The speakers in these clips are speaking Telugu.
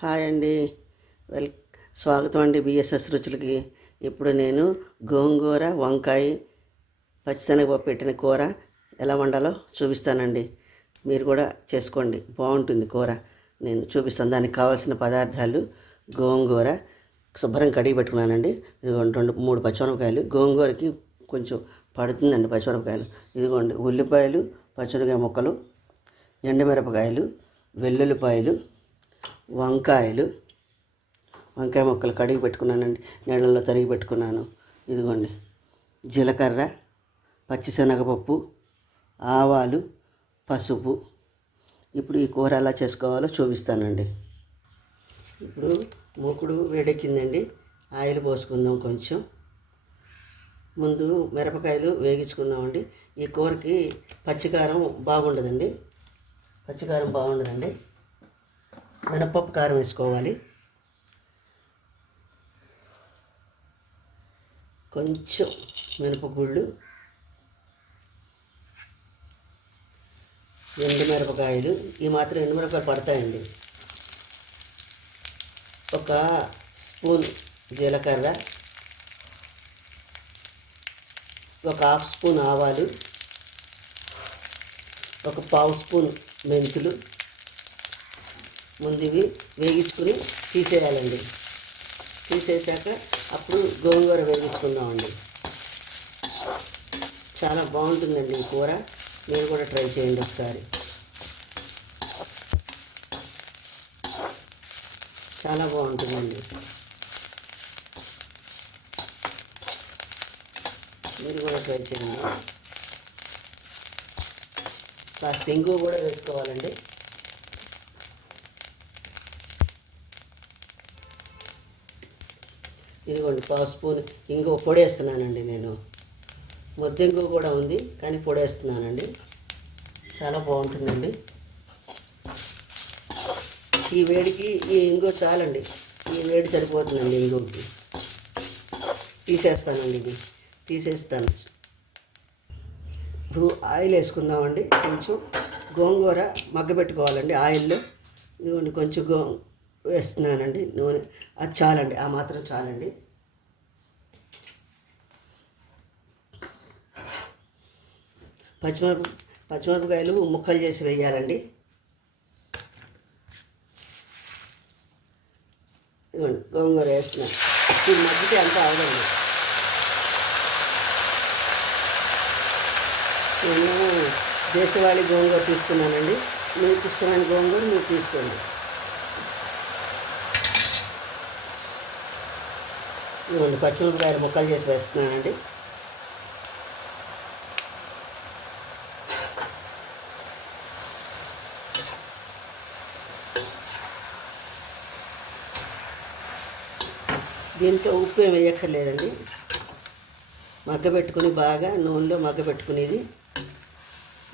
హాయ్ అండి. వెల్ స్వాగతం అండి బిఎస్ఎస్ రుచులకి. ఇప్పుడు నేను గోంగూర వంకాయ పచ్చిశనగపప్పు పెట్టిన కూర ఎలా వండాలో చూపిస్తానండి. మీరు కూడా చేసుకోండి, బాగుంటుంది కూర. నేను చూపిస్తాను. దానికి కావాల్సిన పదార్థాలు: గోంగూర శుభ్రం కడిగి పెట్టుకున్నానండి. ఇదిగోండి 2-3 పచ్చిమిరపకాయలు. గోంగూరకి కొంచెం పడుతుందండి పచ్చిమిరపకాయలు. ఇదిగోండి ఉల్లిపాయలు, పచ్చిమిరపకాయ ముక్కలు, ఎండుమిరపకాయలు, వెల్లుల్లిపాయలు, వంకాయ ముక్కలు కడిగి పెట్టుకున్నానండి, నీళ్ళల్లో తరిగి పెట్టుకున్నాను. ఇదిగోండి జీలకర్ర, పచ్చిశనగపప్పు, ఆవాలు, పసుపు. ఇప్పుడు ఈ కూర ఎలా చేసుకోవాలో చూపిస్తానండి. ఇప్పుడు మూకుడు వేడెక్కిందండి, ఆయిల్ పోసుకుందాం. కొంచెం ముందు మిరపకాయలు వేగించుకుందామండి. ఈ కూరకి పచ్చికారం బాగుండదండి, మినపప్పు కారం వేసుకోవాలి. కొంచెం మినపగుళ్ళు, ఎండుమిరపకాయలు. ఈ మాత్రం ఎండుమిరపకాయలు పడతాయండి. ఒక స్పూన్ జీలకర్ర, ఒక హాఫ్ స్పూన్ ఆవాలు, ఒక పావు స్పూన్ మెంతులు. ముందు ఇవి వేగించుకుని తీసేయాలండి. తీసేసాక అప్పుడు గోంగూర వేగించుకుందామండి. చాలా బాగుంటుందండి ఈ కూర. మీరు కూడా ట్రై చేయండి ఒకసారి. చాలా బాగుంటుందండి, మీరు కూడా ట్రై చేయండి. కాస్త ఇంగువ కూడా వేసుకోవాలండి. ఇదిగోండి పావు స్పూన్ ఇంగువ పొడేస్తున్నానండి. నేను ముద్దింగువ కూడా ఉంది, కానీ పొడేస్తున్నానండి. చాలా బాగుంటుందండి. ఈ వేడికి ఈ ఇంగువ చాలండి, ఈ వేడి సరిపోతుందండి. ఇంగువకి తీసేస్తానండి, ఇది తీసేస్తాను. ఇప్పుడు ఆయిల్ వేసుకుందామండి. కొంచెం గోంగూర మగ్గబెట్టుకోవాలండి ఆయిల్లో. ఇదిగోండి కొంచెం వేస్తున్నానండి నూనె. అది చాలండి, ఆ మాత్రం చాలండి. పచ్చిమిరపకాయలు ముక్కలు చేసి వేయాలండి. ఇదిగోండి గోంగూర వేస్తున్నాను. ఇది మగ్గితే అంతా అవదండి. నేను దేశవాళీ గోంగూర తీసుకున్నానండి. మీకు ఇష్టమైన గోంగూర మీరు తీసుకోండి. ఇదిగోండి పచ్చిమిరపకాయలు ముక్కలు చేసి వేస్తున్నానండి. దీంట్లో ఉప్పు ఏమి వేయక్కర్లేదండి. మగ్గబెట్టుకుని బాగా నూనెలో మగ్గబెట్టుకునేది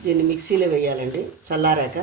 దీన్ని మిక్సీలో వేయాలండి చల్లారాక.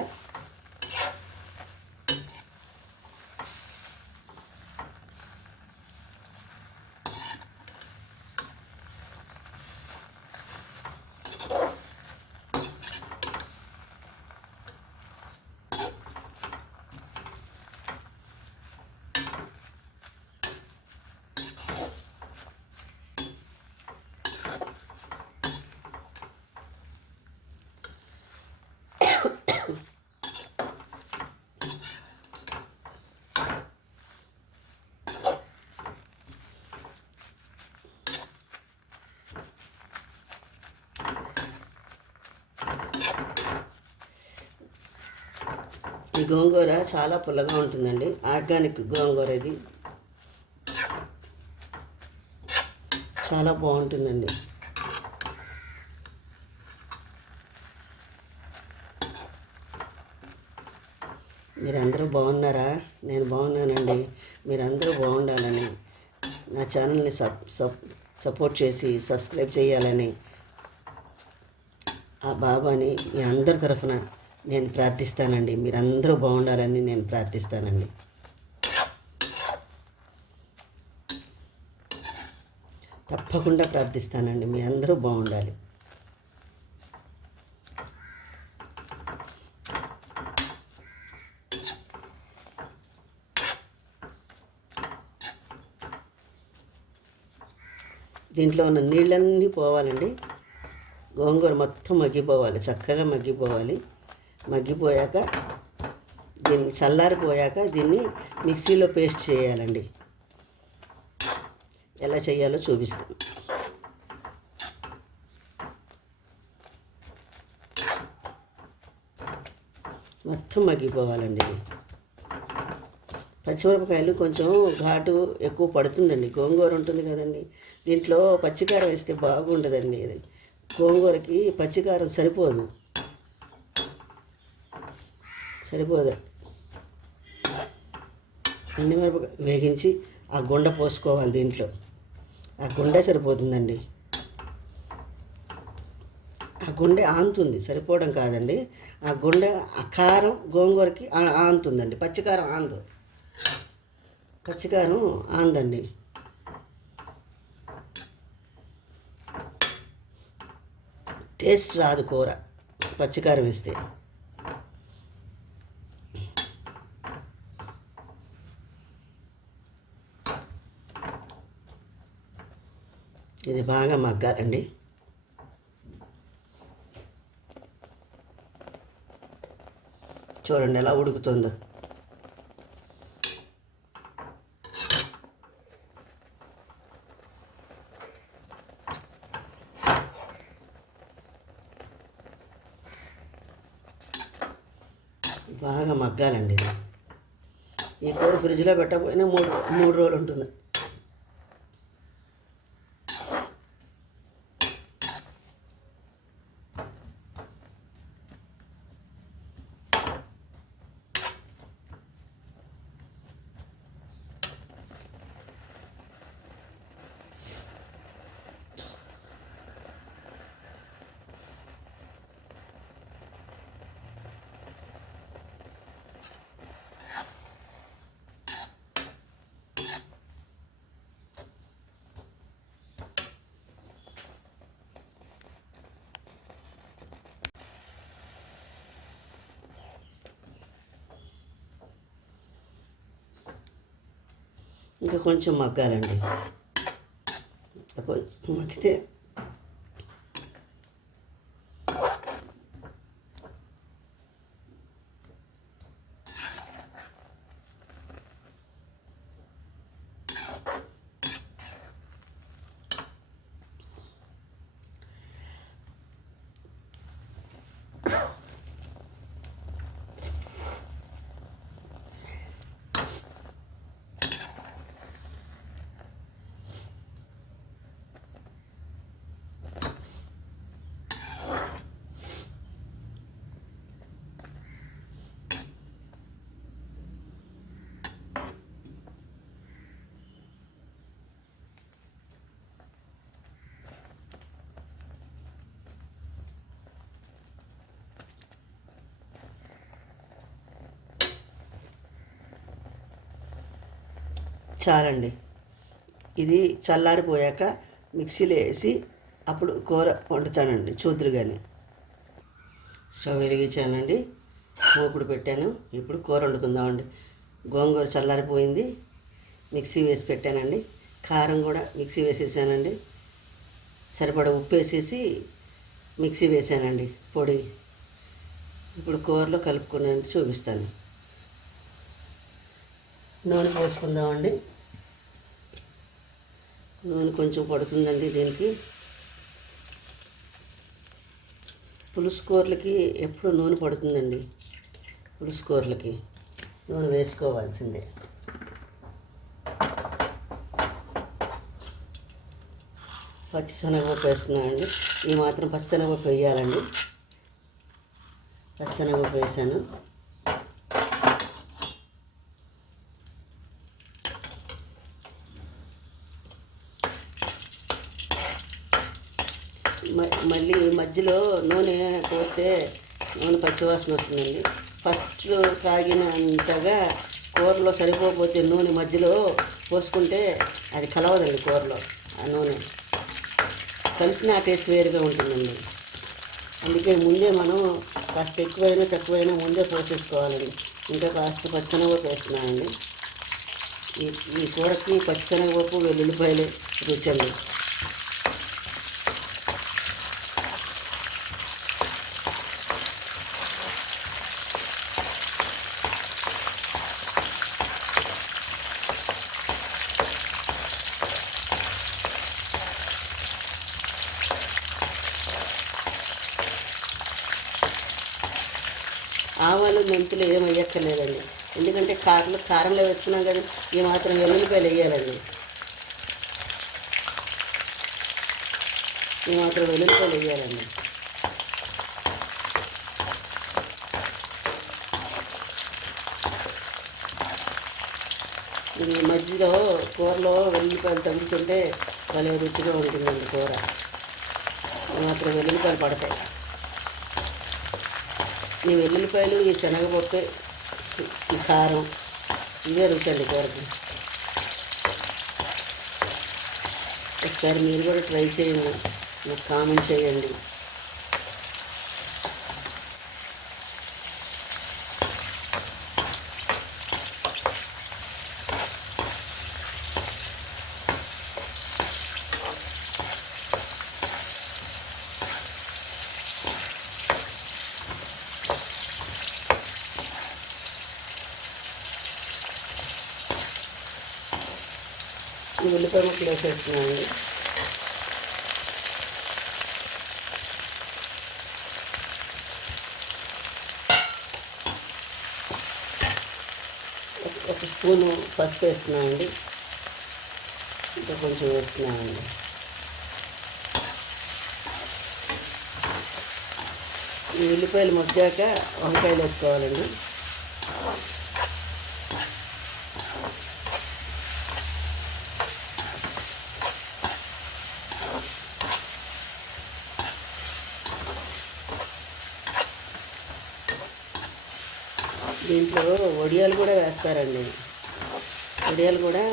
ఈ గోంగూర చాలా పుల్లగా ఉంటుందండి, ఆర్గానిక్ గోంగూర. ఇది చాలా బాగుంటుందండి. మీరందరూ బాగున్నారా? నేను బాగున్నానండి. మీరందరూ బాగుండాలని, నా ఛానల్ని సపోర్ట్ చేసి సబ్స్క్రైబ్ చేయాలని ఆ బాబాని మీ అందరి తరఫున నేను ప్రార్థిస్తానండి. మీరందరూ బాగుండాలని నేను ప్రార్థిస్తానండి. తప్పకుండా ప్రార్థిస్తానండి, మీ అందరూ బాగుండాలి. దీంట్లో ఉన్న నీళ్ళన్నీ పోవాలండి. గోంగూర మొత్తం మగ్గిపోవాలి, చక్కగా మగ్గిపోవాలి. మగ్గిపోయాక దీన్ని చల్లారిపోయాక దీన్ని మిక్సీలో పేస్ట్ చేయాలండి. ఎలా చేయాలో చూపిస్తాను. మొత్తం మగ్గిపోవాలండి. ఇది పచ్చిమిరపకాయలు కొంచెం ఘాటు ఎక్కువ పడుతుందండి. గోంగూర ఉంటుంది కదండి, దీంట్లో పచ్చికారం వేస్తే బాగుండదండి. గోంగూరకి పచ్చికారం సరిపోదు. అన్ని మిరపకాయ వేగించి ఆ గుండ పోసుకోవాలి దీంట్లో. ఆ గుండె సరిపోతుందండి. ఆ గుండె ఆంతుంది, సరిపోవడం కాదండి. ఆ గుండె ఆ కారం గోంగూరకి ఆంతుందండి. పచ్చికారం ఆందు, పచ్చికారం ఆందండి. టేస్ట్ రాదు కూర పచ్చికారం వేస్తే. ఇది బాగా మగ్గాలండి. చూడండి ఎలా ఉడుకుతుందో. బాగా మగ్గాలండి ఇది. ఈ కూర ఫ్రిడ్జ్లో పెట్టకపోయినా మూడు రోజులు ఉంటుంది. ఇంకా కొంచెం మగ్గాలండి. కొంచెం మగ్గితే చాలండి. ఇది చల్లారిపోయాక మిక్సీలో వేసి అప్పుడు కూర వండుతానండి, చూదురు కానీ. స్టవ్ వెలిగించానండి, మూకుడు పెట్టాను. ఇప్పుడు కూర వండుకుందామండి. గోంగూర చల్లారిపోయింది, మిక్సీ వేసి పెట్టానండి. కారం కూడా మిక్సీ వేసేసానండి. సరిపడా ఉప్పు వేసేసి మిక్సీ వేసానండి పొడి. ఇప్పుడు కూరలో కలుపుకునేది చూపిస్తాను. నూనె పోసుకుందామండి. నూనె కొంచెం పడుతుందండి దీనికి. పులుసు కూరలకి ఎప్పుడు నూనె పడుతుందండి. పులుసు కూరలకి నూనె వేసుకోవాల్సిందే. పచ్చిశనగపప్పు వేస్తున్నానండి. ఈ మాత్రం పచ్చిశనగపప్పు వేయాలండి. పచ్చిశనగపప్పు వేసాను. మళ్ళీ మధ్యలో నూనె పోస్తే నూనె పచ్చివాసన వస్తుందండి. ఫస్ట్ కాగినంతగా కూరలో సరిపోతే నూనె మధ్యలో పోసుకుంటే అది కలవదండి కూరలో. ఆ నూనె కలిసిన ఆ టేస్ట్ వేరుగా ఉంటుందండి. అందుకే ముందే మనం కాస్త ఎక్కువైనా తక్కువైనా ముందే పోసేసుకోవాలండి. ఇంకా కాస్త పచ్చిశనగపప్పు వేస్తున్నానండి. ఈ కూరకి పచ్చిశనగపప్పు వెల్లుల్లిపాయలు రుచండి. మెంతులు ఏం వేయక్కర్లేదండి. ఎందుకంటే కారంలో వేసుకున్నాం కదా, ఈ మాత్రం వెల్లుల్లిపాయలు వేయాలండి. ఈ మాత్రం వెల్లుల్లిపాయలు వేయాలండి. ఈ మధ్యలో కూరలో వెల్లుల్లిపాయలు తగులుతుంటే భలే రుచిగా ఉంటుందండి కూర. ఈ మాత్రం వెల్లుల్లిపాయలు పడతాయి. ఈ వెల్లుల్లిపాయలు, ఈ శనగపప్పు, ఈ కారం, ఇవే రుచి అండి కూరకి. ఒకసారి మీరు కూడా ట్రై చేయండి, నాకు కామెంట్ చేయండి. ఈ ఉల్లిపాయ ముక్కలు వేసేస్తున్నానండి. ఒక స్పూను పసుపు వేస్తున్నామండి. ఇంకా కొంచెం వేస్తున్నామండి. ఈ ఉల్లిపాయలు మగ్గాక వంకాయలు వేసుకోవాలండి. దీంట్లో వడియాలు కూడా వేస్తారండి. వడియాలు కూడా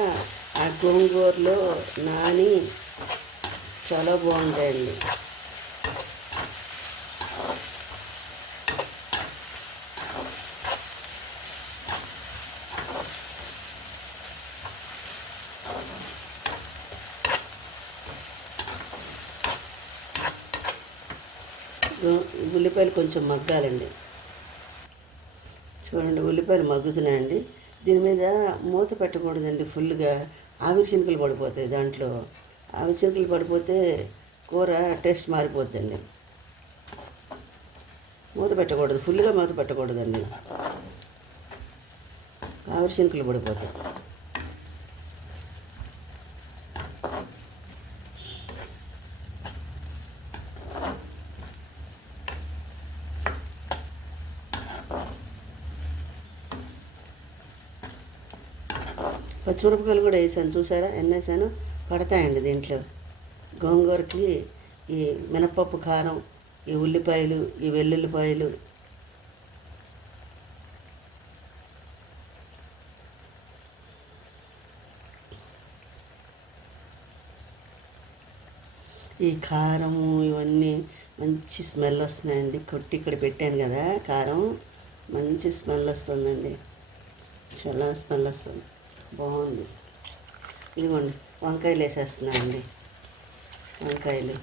ఆ గోంగూరలో నాని చాలా బాగుంటాయండి. ఉల్లిపాయలు కొంచెం మగ్గాలండి. చూడండి, ఉల్లిపాయలు మగ్గుతున్నాయండి. దీని మీద మూత పెట్టకూడదండి. ఫుల్గా ఆవిరి చినుకులు పడిపోతాయి. దాంట్లో ఆవిరి చినుకులు పడిపోతే కూర టేస్ట్ మారిపోతుందండి. మూత పెట్టకూడదు, ఫుల్గా మూత పెట్టకూడదండి. ఆవిరి చినుకులు పడిపోతాయి. పచ్చిమిరపకాయలు కూడా వేసాను, చూసారా ఎన్ని వేసాను? పడతాయండి దీంట్లో. గోంగూరకి ఈ మినపప్పు కారం, ఈ ఉల్లిపాయలు, ఈ వెల్లుల్లిపాయలు, ఈ కారము, ఇవన్నీ మంచి స్మెల్ వస్తున్నాయండి. కొట్టి ఇక్కడ పెట్టాను కదా కారం, మంచి స్మెల్ వస్తుందండి. చాలా స్మెల్ వస్తుంది, బాగుంది. ఇదిగోండి వంకాయలు వేసేస్తున్నానండి. వంకాయలు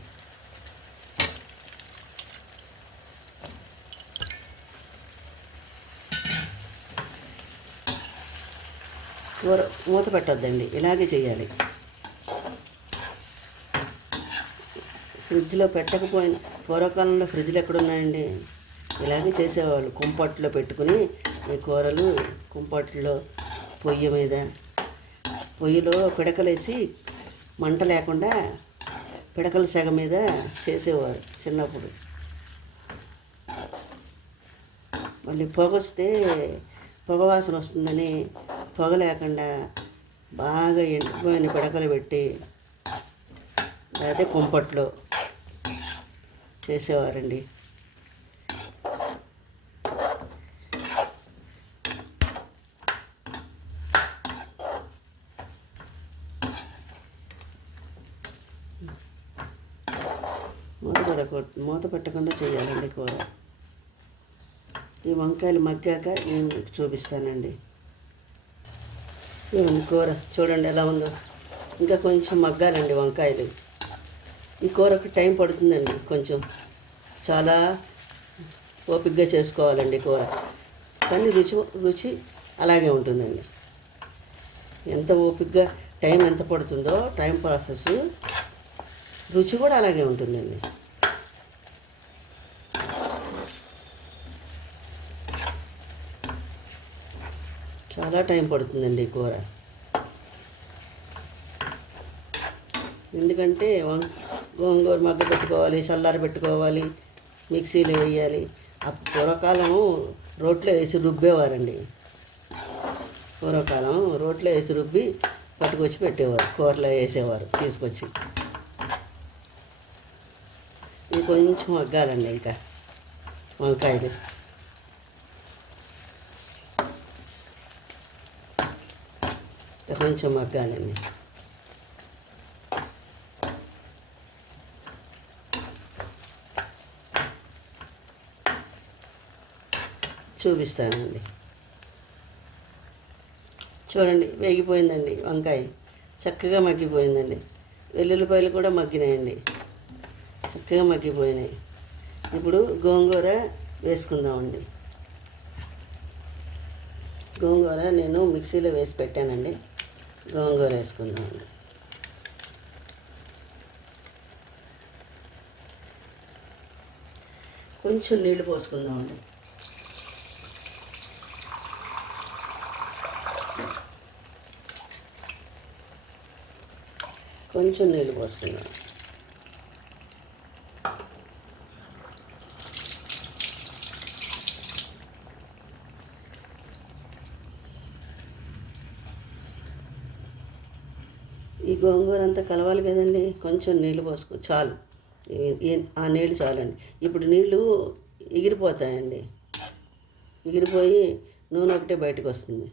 కూర మూత పెట్టొద్దండి, ఇలాగే చేయాలి. ఫ్రిడ్జ్లో పెట్టకపోయినా, పూర్వకాలంలో ఫ్రిడ్జ్లు ఎక్కడున్నాయండి, ఇలాగే చేసేవాళ్ళు. కుంపట్లో పెట్టుకుని ఈ కూరలు కుంపట్లో పొయ్యిలో పిడకలేసి మంట లేకుండా పిడకల సెగ మీద చేసేవారు చిన్నప్పుడు. మళ్ళీ పొగ వస్తే పొగ వాసన వస్తుందని పొగ లేకుండా బాగా ఎండిపోయిన పిడకలు పెట్టి అదే కుంపట్లో చేసేవారండి. మూత పెట్టకుండా చేయాలండి కూర. ఈ వంకాయలు మగ్గాక నేను మీకు చూపిస్తానండి. కూర చూడండి ఎలా ఉందో. ఇంకా కొంచెం మగ్గాలండి వంకాయలు. ఈ కూరకు టైం పడుతుందండి కొంచెం, చాలా ఓపికగా చేసుకోవాలండి కూర. కానీ రుచి అలాగే ఉంటుందండి. ఎంత ఓపికగా టైం ఎంత పడుతుందో, టైం ప్రాసెస్, రుచి కూడా అలాగే ఉంటుందండి. చాలా టైం పడుతుందండి ఈ కూర. ఎందుకంటే గోంగూర మగ్గ పెట్టుకోవాలి, చల్లారి పెట్టుకోవాలి, మిక్సీలో వేయాలి. పూర్వకాలము రోట్లో వేసి రుబ్బేవారండి. పూర్వకాలం రోట్లో వేసి రుబ్బి పట్టుకొచ్చి పెట్టేవారు, కూరలో వేసేవారు తీసుకొచ్చి. ఇది కొంచెం మగ్గాలండి. ఇంకా వంకాయలు కొంచెం మగ్గాలండి. చూపిస్తానండి. చూడండి, వేగిపోయిందండి వంకాయ, చక్కగా మగ్గిపోయిందండి. వెల్లుల్లిపాయలు కూడా మగ్గినాయండి, చక్కగా మగ్గిపోయినాయి. ఇప్పుడు గోంగూర వేసుకుందామండి. గోంగూర నేను మిక్సీలో వేసి పెట్టానండి. గోంగూర వేసుకుందామండి. కొంచెం నీళ్లు పోసుకుందామండి. కొంచెం నీళ్ళు పోసుకుందాం. ఈ గోంగూర అంతా కలవాలి కదండి, కొంచెం నీళ్ళు పోసుకో చాలు. ఆ నీళ్ళు చాలండి. ఇప్పుడు నీళ్ళు ఎగిరిపోతాయండి, ఎగిరిపోయి నూనె ఒకటే బయటకు వస్తుంది.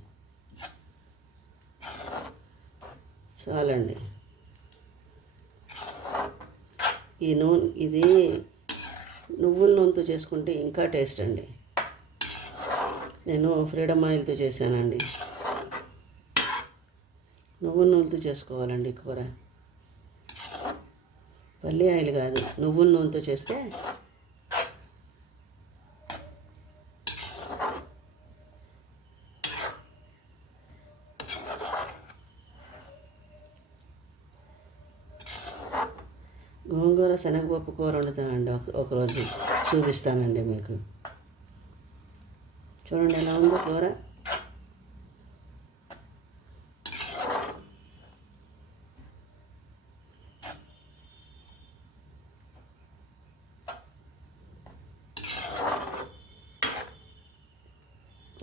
చాలండి. ఇది నువ్వుల నూనెతో చేసుకుంటే ఇంకా టేస్ట్ అండి. నేను ఫ్రీడమ్ ఆయిల్తో చేశానండి. నువ్వుల నూనెతో చేసుకోవాలండి కూర. పల్లి ఆయిల్ కాదు, నువ్వుల నూనెతో చేస్తే గోంగూర శనగపప్పు కూర వండుతానండి. ఒకరోజు చూపిస్తానండి మీకు. చూడండి ఎలా ఉందో కూర.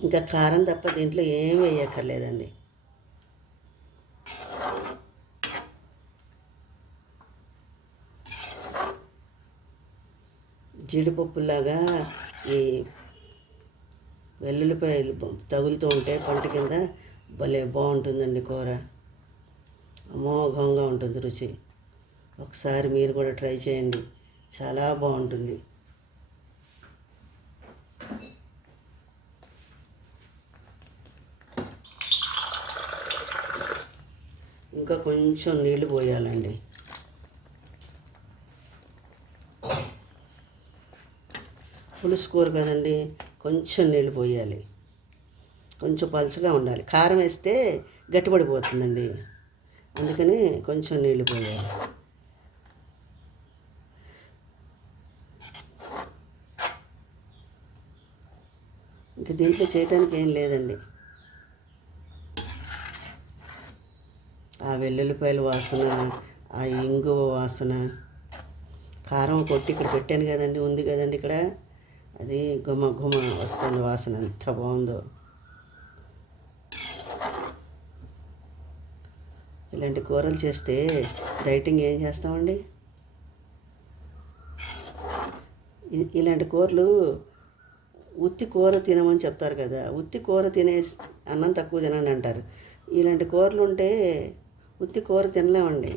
ఇంకా కారం తప్ప దీంట్లో ఏం వేయక్కర్లేదండి. జీడిపప్పులాగా ఈ వెల్లుల్లిపాయలు తగులుతూ ఉంటే పంట కింద భలే బాగుంటుందండి కూర. అమోఘంగా ఉంటుంది రుచి. ఒకసారి మీరు కూడా ట్రై చేయండి, చాలా బాగుంటుంది. ఇంకా కొంచెం నీళ్లు పోయాలండి. పులుసు కూర కదండి, కొంచెం నీళ్ళు పోయాలి. కొంచెం పలుచగా ఉండాలి. కారం వేస్తే గట్టిపడిపోతుందండి, అందుకని కొంచెం నీళ్ళు పోయాలి. ఇంక దీంట్లో చేయడానికి ఏం లేదండి. ఆ వెల్లుల్లిపాయల వాసన, ఆ ఇంగువ వాసన, కారం కొట్టి ఇక్కడ పెట్టాను కదండి, ఉంది కదండి ఇక్కడ, అది గుమ గుమ వస్తుంది వాసన. ఎంత బాగుందో. ఇలాంటి కూరలు చేస్తే డైటింగ్ ఏం చేస్తామండి? ఇలాంటి కూరలు ఉత్తి కూర తినమని చెప్తారు కదా, ఉత్తి కూర తినే అన్నం తక్కువ తినండి అంటారు. ఇలాంటి కూరలు ఉంటే ఉత్తి కూర తినలేమండి.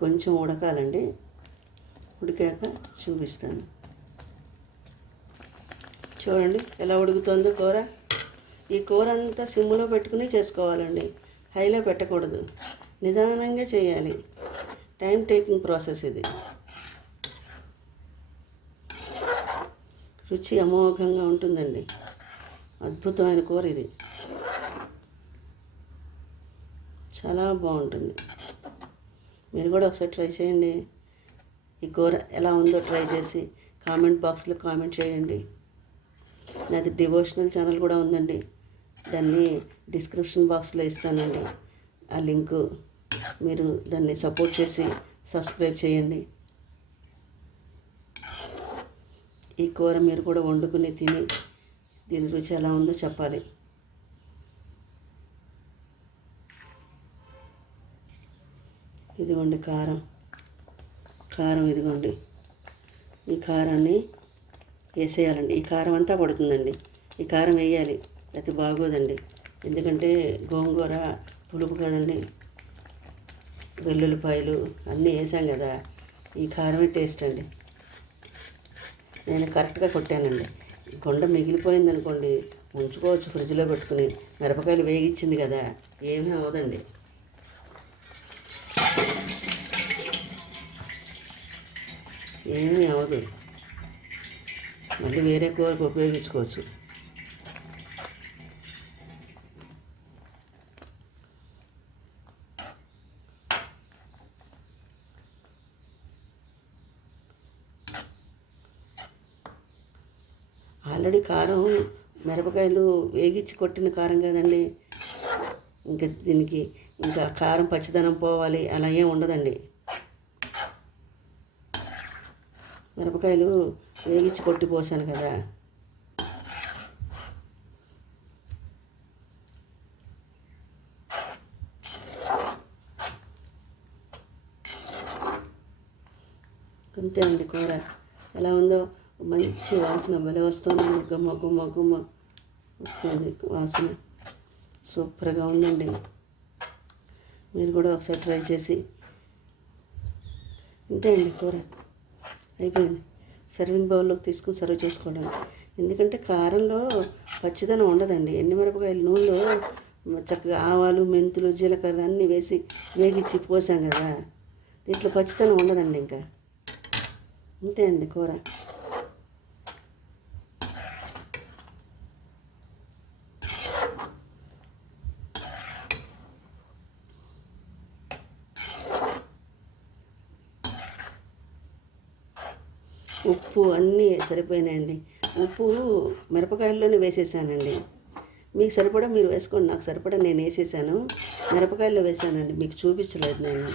కొంచెం ఉడకాలండి, ఉడికాక చూపిస్తాను. చూడండి ఎలా ఉడుకుతుందో కూర. ఈ కూర అంతా సిమ్లో పెట్టుకుని చేసుకోవాలండి, హైలో పెట్టకూడదు. నిదానంగా చేయాలి. టైం టేకింగ్ ప్రాసెస్ ఇది. రుచి అమోఘంగా ఉంటుందండి. అద్భుతమైన కూర ఇది, చాలా బాగుంటుంది. మీరు కూడా ఒకసారి ట్రై చేయండి. ఈ కూర ఎలా ఉందో ట్రై చేసి కామెంట్ బాక్స్లో కామెంట్ చేయండి. నాది డివోషనల్ ఛానల్ కూడా ఉందండి, దాన్ని డిస్క్రిప్షన్ బాక్స్లో ఇస్తానండి ఆ లింకు. మీరు దాన్ని సపోర్ట్ చేసి సబ్స్క్రైబ్ చేయండి. ఈ కూర మీరు కూడా వండుకుని తిని దీని రుచి ఎలా ఉందో చెప్పాలి. ఇదిగోండి కారం ఇదిగోండి. ఈ కారాన్ని వేసేయాలండి. ఈ కారం అంతా పడుతుందండి. ఈ కారం వేయాలి, అది బాగోదండి. ఎందుకంటే గోంగూర పులుపు కదండి, వెల్లుల్లిపాయలు అన్నీ వేసాం కదా, ఈ కారమే టేస్ట్ అండి. నేను కరెక్ట్గా కొట్టానండి. కొండ మిగిలిపోయింది అనుకోండి, ఉంచుకోవచ్చు ఫ్రిడ్జ్లో పెట్టుకుని. మిరపకాయలు వేగిచ్చింది కదా, ఏమీ అవ్వదండి. ఏమీ అవ్వదు, మళ్ళీ వేరే కూరకు ఉపయోగించుకోవచ్చు. ఆల్రెడీ కారం మిరపకాయలు వేగించి కొట్టిన కారం కదండి, ఇంకా దీనికి ఇంకా కారం పచ్చిదనం పోవాలి అలా ఏం ఉండదండి. మిరపకాయలు వేగించి కొట్టి పోసాను కదా. అంతే అండి. కూర ఎలా ఉందో, మంచి వాసన భలే వస్తుందండి. గుమ్మ గుమ్మ గుమ్మ వస్తుంది వాసన, సూపర్గా ఉందండి. మీరు కూడా ఒకసారి ట్రై చేసి. అంతే అండి, కూర అయిపోయింది. సర్వింగ్ బౌల్లోకి తీసుకుని సర్వ్ చేసుకోవడం. ఎందుకంటే కారంలో పచ్చిదనం ఉండదండి. ఎండుమిరపకాయలు నూనెలో చక్కగా ఆవాలు, మెంతులు, జీలకర్ర అన్నీ వేసి వేగించి పోసాం కదా, దీంట్లో పచ్చిదనం ఉండదండి. ఇంకా అంతే అండి కూర. ఉప్పు అన్నీ సరిపోయినాయండి. ఉప్పు మిరపకాయల్లోనే వేసేసానండి. మీకు సరిపడా మీరు వేసుకోండి, నాకు సరిపడా నేను వేసేసాను. మిరపకాయల్లో వేసానండి, మీకు చూపించలేదు నేను.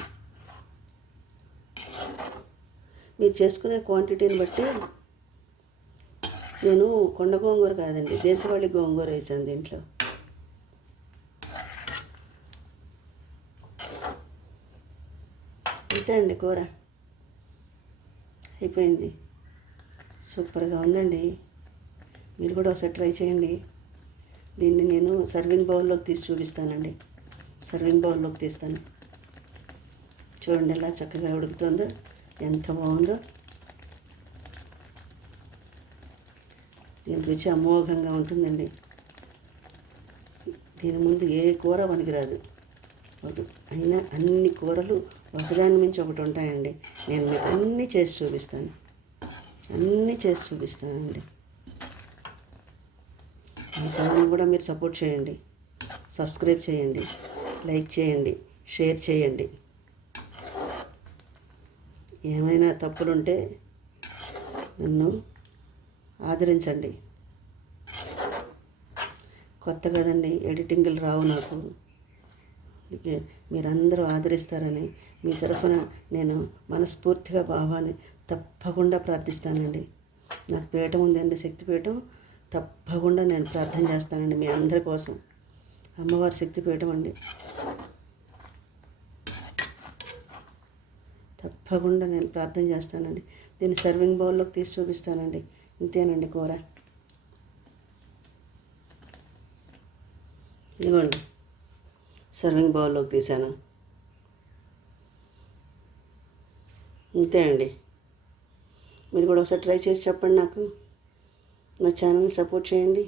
మీరు చేసుకునే క్వాంటిటీని బట్టి. నేను కొండ గోంగూర కాదండి, దేశవాళీ గోంగూర వేసాను దీంట్లో. అంతే అండి, కూర అయిపోయింది. సూపర్గా ఉందండి. మీరు కూడా ఒకసారి ట్రై చేయండి. దీన్ని నేను సర్వింగ్ బౌల్లోకి తీసి చూపిస్తానండి. సర్వింగ్ బౌల్లోకి తీస్తాను. చూడండి ఎలా చక్కగా ఉడుకుతుందో, ఎంత బాగుందో. దీని రుచి అమోఘంగా ఉంటుందండి. దీని ముందు ఏ కూర పనికిరాదు. అయినా అన్ని కూరలు ఒకదాని మించి ఒకటి ఉంటాయండి. నేను మీకు అన్నీ చేసి చూపిస్తానండి. మా ఛానల్ కూడా మీరు సపోర్ట్ చేయండి, సబ్స్క్రైబ్ చేయండి, లైక్ చేయండి, షేర్ చేయండి. ఏమైనా తప్పులుంటే నన్ను ఆదరించండి. కొత్త కదండి, ఎడిటింగ్లు రావు నాకు. మీరందరూ ఆదరిస్తారని మీ తరఫున నేను మనస్ఫూర్తిగా భావాన్ని తప్పకుండా ప్రార్థిస్తానండి. నాకు పీఠం ఉందండి, శక్తిపీఠం. తప్పకుండా నేను ప్రార్థన చేస్తానండి మీ అందరి కోసం. అమ్మవారి శక్తిపీఠం అండి. తప్పకుండా నేను ప్రార్థన చేస్తానండి. దీన్ని సర్వింగ్ బౌల్లోకి తీసి చూపిస్తానండి. ఇంతేనండి కూర. ఇదిగోండి, సర్వింగ్ బౌల్లోకి తీసాను. ఇంతే అండి. మీరు కూడా ఒకసారి ట్రై చేసి చెప్పండి. నాకు నా ఛానల్ని సపోర్ట్ చేయండి.